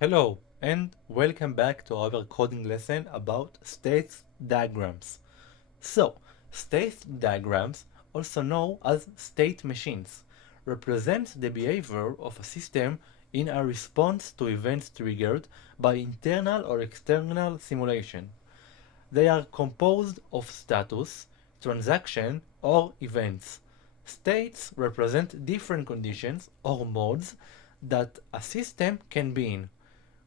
Hello and welcome back to our coding lesson about state diagrams. So, state diagrams, also known as state machines, represent the behavior of a system in a response to events triggered by internal or external simulation. They are composed of status, transaction, or events. States represent different conditions or modes that a system can be in,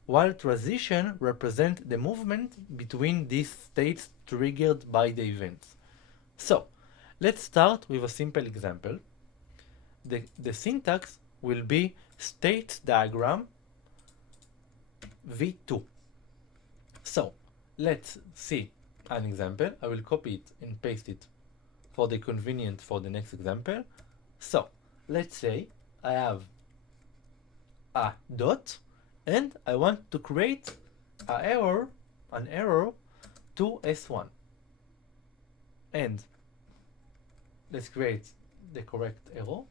while transition represent the movement between these states triggered by the events. So, let's start with a simple example. The syntax will be state diagram v2. So, let's see an example. I will copy it and paste it for the convenient for the next example. So, let's say I have a dot and I want to create an error to S1. And let's create the correct error.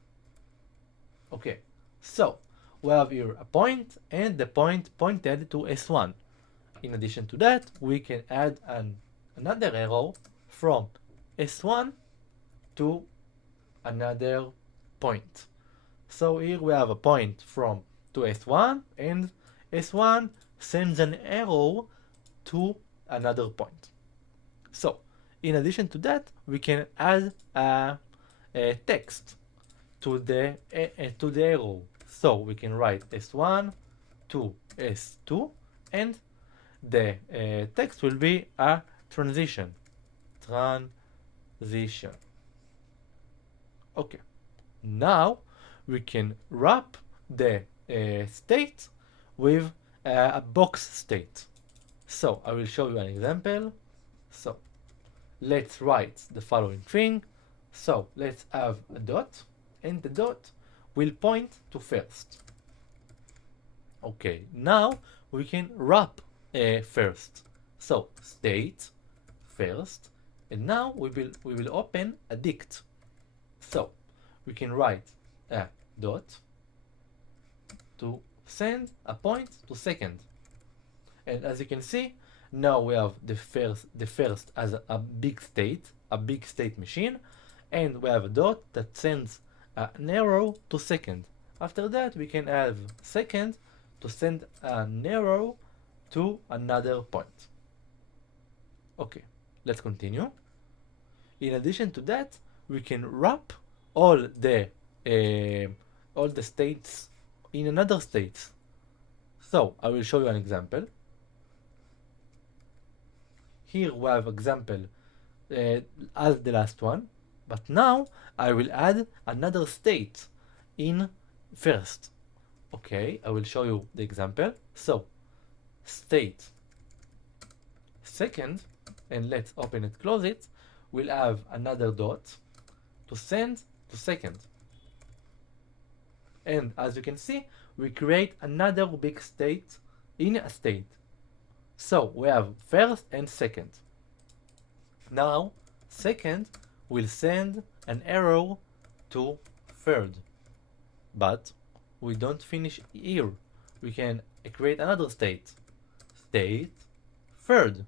Okay, so we have here a point and the point pointed to S1. In addition to that, we can add another arrow from S1 to another point. So here we have a point from to S1 and S1 sends an arrow to another point. So in addition to that, we can add a text to the arrow. So we can write S1 to S2 and the text will be a transition. Transition. Okay. Now we can wrap the state with a box state. So I will show you an example. So let's write the following thing. So let's have a dot and the dot will point to first. Okay, now we can wrap first. So state first, and now we will open a dict. So we can write a dot to send a point to second. And as you can see, now we have the first as a big state machine, and we have a dot that sends an arrow to second. After that, we can have second to send an arrow to another point. Okay, let's continue. In addition to that, we can wrap all the states in another state. So I will show you an example. Here we have example as the last one, but now I will add another state in first. Okay, I will show you the example. So state second, and let's open it, close it, we'll have another dot to send to second. And as you can see, we create another big state in a state. So we have first and second. Now, second will send an arrow to third. But we don't finish here. We can create another state. State third.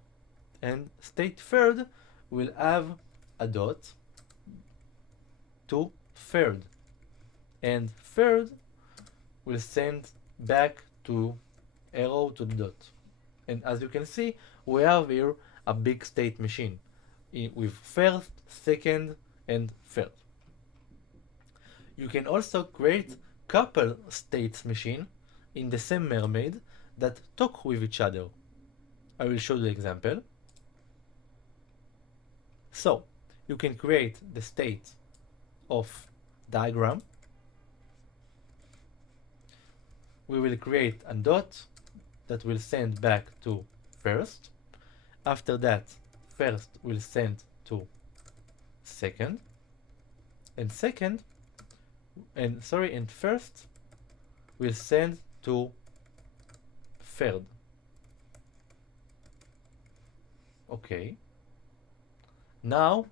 And state third will have a dot to third. And third will send back to arrow to the dot. And as you can see, we have here a big state machine with first, second, and third. You can also create couple states machine in the same Mermaid that talk with each other. I will show you the example. So you can create the state of diagram. We will create a dot that will send back to first. After that, first will send to second, and first will send to third. Okay. Now,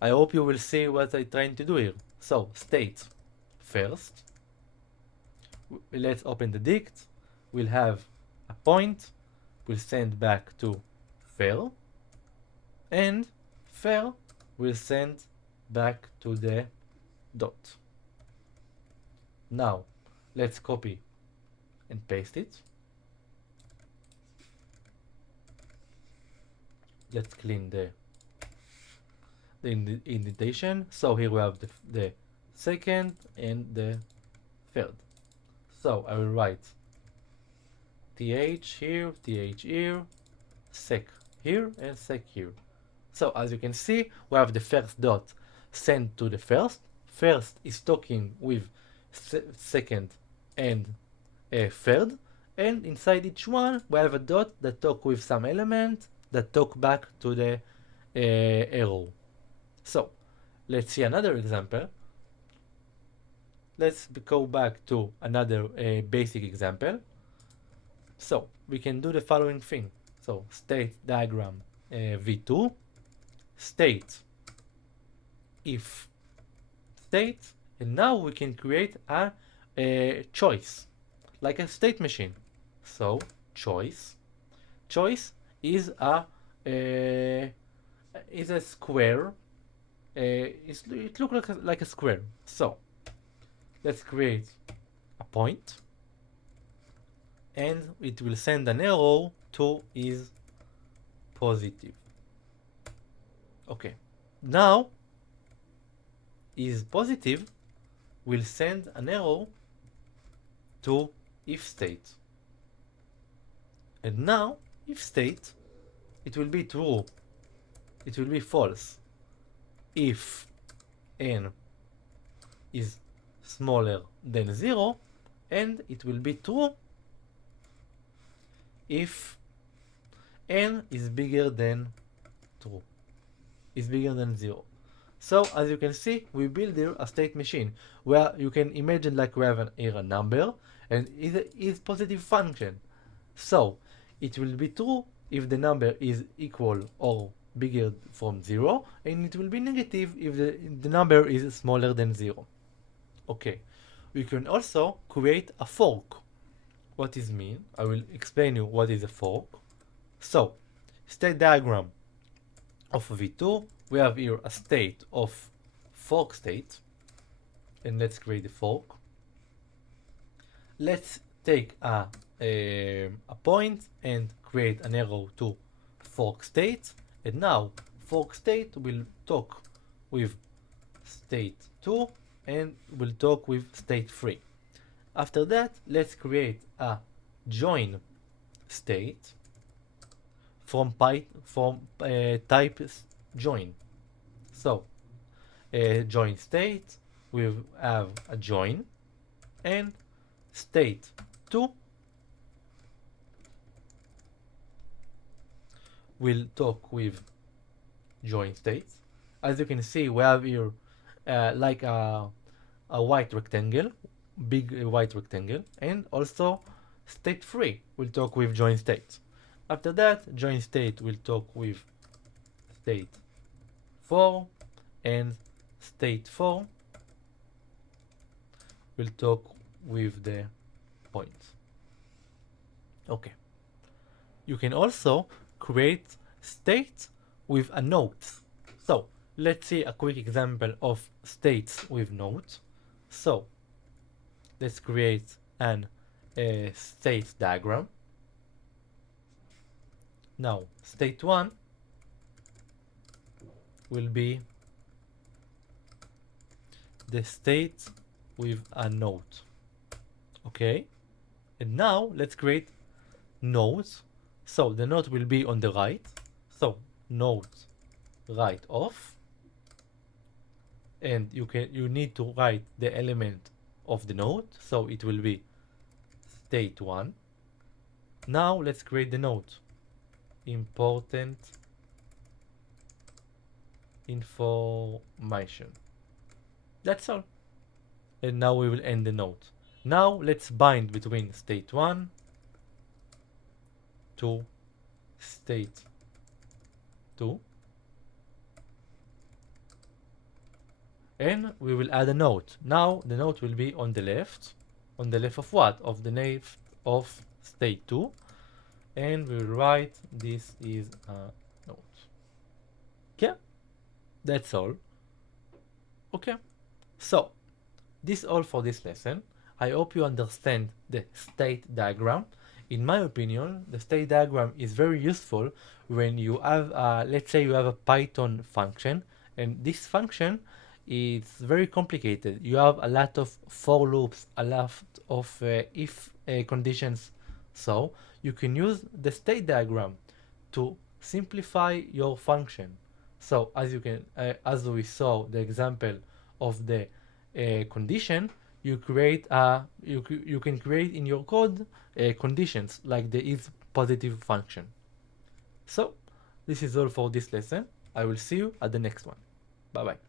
I hope you will see what I'm trying to do here. So, state first. Let's open the dict. We'll have a point will send back to fair, and fair will send back to the dot. Now let's copy and paste it. Let's clean the indentation. So here we have the second and the third. So I will write th here, sec here, and sec here. So as you can see, we have the first dot sent to the first. First is talking with second and third, and inside each one we have a dot that talk with some element that talk back to the arrow. So let's see another example. Let's go back to another basic example. So we can do the following thing. So state diagram v2, state if state, and now we can create a choice like a state machine. So choice is a square. It looks like a square. So let's create a point, and it will send an arrow to is positive. Okay, now is positive will send an arrow to if state, and now if state, it will be true, it will be false if n is smaller than 0, and it will be true if n is bigger than 0. So as you can see, we build here a state machine where you can imagine like we have here a number, and is positive function. So it will be true if the number is equal or bigger from 0, and it will be negative if the number is smaller than 0. Okay, we can also create a fork. What is mean? I will explain you what is a fork. So, state diagram of v2, we have here a state of fork state, and let's create a fork. Let's take a point and create an arrow to fork state, and now fork state will talk with state 2 and will talk with state 3. After that, let's create a join state from type join. So join state will have a join, and state 2 will talk with join states. As you can see, we have here like a white rectangle, big white rectangle, and also state 3 will talk with join state. After that, join state will talk with state 4, and state 4 will talk with the points. Okay. You can also create state with a note. So let's see a quick example of states with note. So let's create an state diagram. Now state 1 will be the state with a note. Okay, and now let's create nodes. So the node will be on the right. So node right off, and you need to write the element of the node. So it will be state 1. Now let's create the node. Important information. That's all. And now we will end the node. Now let's bind between state 1 to state 2, and we will add a node. Now the node will be on the left. On the left of what? Of the left of state 2. and we'll write this is a note. Okay, that's all. Okay, so this all for this lesson. I hope you understand the state diagram. In my opinion, the state diagram is very useful when you have, let's say you have a Python function, and this function is very complicated. You have a lot of for loops, a lot of if conditions. So you can use the state diagram to simplify your function. So as you can, as we saw the example of the condition, you create you can create in your code conditions like the is positive function. So this is all for this lesson. I will see you at the next one. Bye bye.